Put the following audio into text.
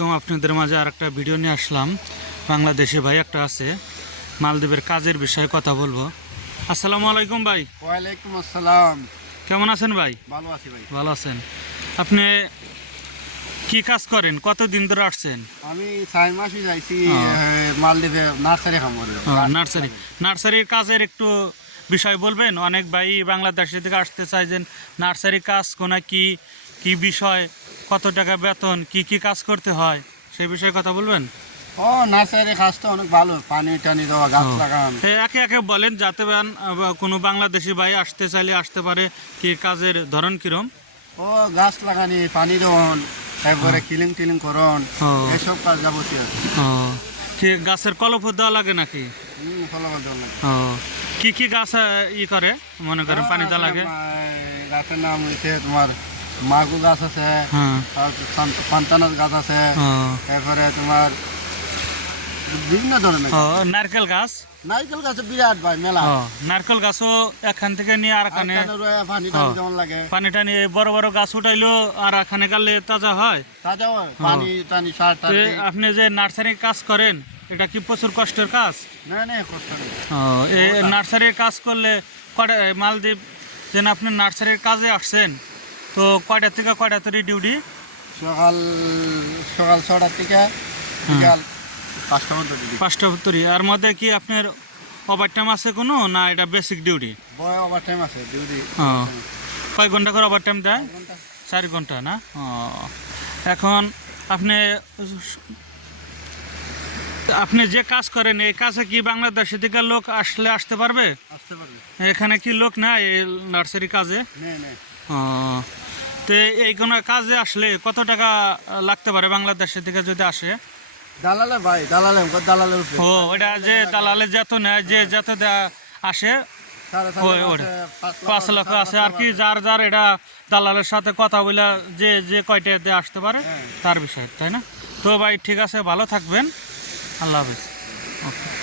আলাইকুম আপনাদের মাঝে আর একটা ভিডিও নিয়ে আসলাম। বাংলাদেশে ভাই একটা আছে মালদ্বীপের কাজের বিষয়ে কথা বলব। আসসালামু আলাইকুম ভাই। ওয়ালাইকুম আসসালাম। কেমন আছেন ভাই? ভালো আছি ভাই। ভালো আছেন। আপনি কি কাজ করেন? কতদিন ধরে আসছেন? আমি ছয় মাসই যাইছি হ্যাঁ। মালদ্বীপে নার্সারি নার্সারি। নার্সারির কাজের একটু বিষয় বলবেন? অনেক ভাই বাংলাদেশ থেকে আসতে চাই যে নার্সারি কাজ কোনা কি? কি বিষয়? কত টাকা বেতন কি কি কাজ করতে হয় সেই বিষয়ে কথা বলবেন? ও নার্সারি কাজটা অনেক ভালো পানি টানি দেওয়া গাছ। লাগান। একে একে বলেন যাতে কোনো বাংলাদেশি ভাই আসতে চাইলে আসতে পারে কি কাজের ধরন কিরম? ও গাছ লাগানি পানি দেওয়ান তারপরে কিলিং টিলিং করন এসব কাজ যাবতীয়। কি গাছের কলপ দেওয়া লাগে নাকি? হুম, দেওয়া লাগে। কি কি গাছ ই করে মনে করেন পানি দেওয়া লাগে? গাছের নাম হচ্ছে তোমার মাগু গাছ আছে হ্যাঁ। পান্তানাস গাছ আছে ও তারপরে তোমার বিভিন্ন ধরনের নারকেল গাছ? নারকেল গাছ বিরাট ভাই মেলা। নারকেল গাছও এখান থেকে নিয়ে আর এখানে হ্যাঁ। বড় বড় গাছ উঠাইলো আর এখানে গেলে তাজা হয়। তাজাও পানি টানি সার আপনি যে নার্সারি কাজ করেন এটা কি প্রচুর কষ্টের কাজ? না না কষ্ট এই নার্সারির কাজ করলে মালদ্বীপ যেন আপনি নার্সারির কাজে আসছেন তো কয়টা থেকে কয়টা তৈরি ডিউটি সকাল সকাল ছটার থেকে বিকাল পাঁচটা পাঁচটা তৈরি আর মধ্যে কি আপনার ওভার টাইম আছে কোনো না এটা বেসিক ডিউটি ওভার টাইম আছে ডিউটি কয় ঘণ্টা করে ওভার টাইম দেয়? চার ঘণ্টা। না? এখন আপনি আপনি যে কাজ করেন এই কাজে কি বাংলাদেশে থেকে লোক আসলে আসতে পারবে? আসতে পারবে। এখানে কি লোক না এই নার্সারি কাজে? নে নে ও তো এই কোনো কাজে আসলে কত টাকা লাগতে পারে বাংলাদেশে থেকে যদি আসে? দালালে ভাই দালালে দালালে ও ওটা যে দালালে যত নেয় যে যত আসে পাঁচ লক্ষ আছে আর কি যার যার এটা দালালের সাথে কথা বলে যে যে কয়টাতে আসতে পারে হ্যাঁ। তার বিষয় তাই না? তো ভাই ঠিক আছে ভালো থাকবেন। আল্লাহ হাফিজ। ওকে।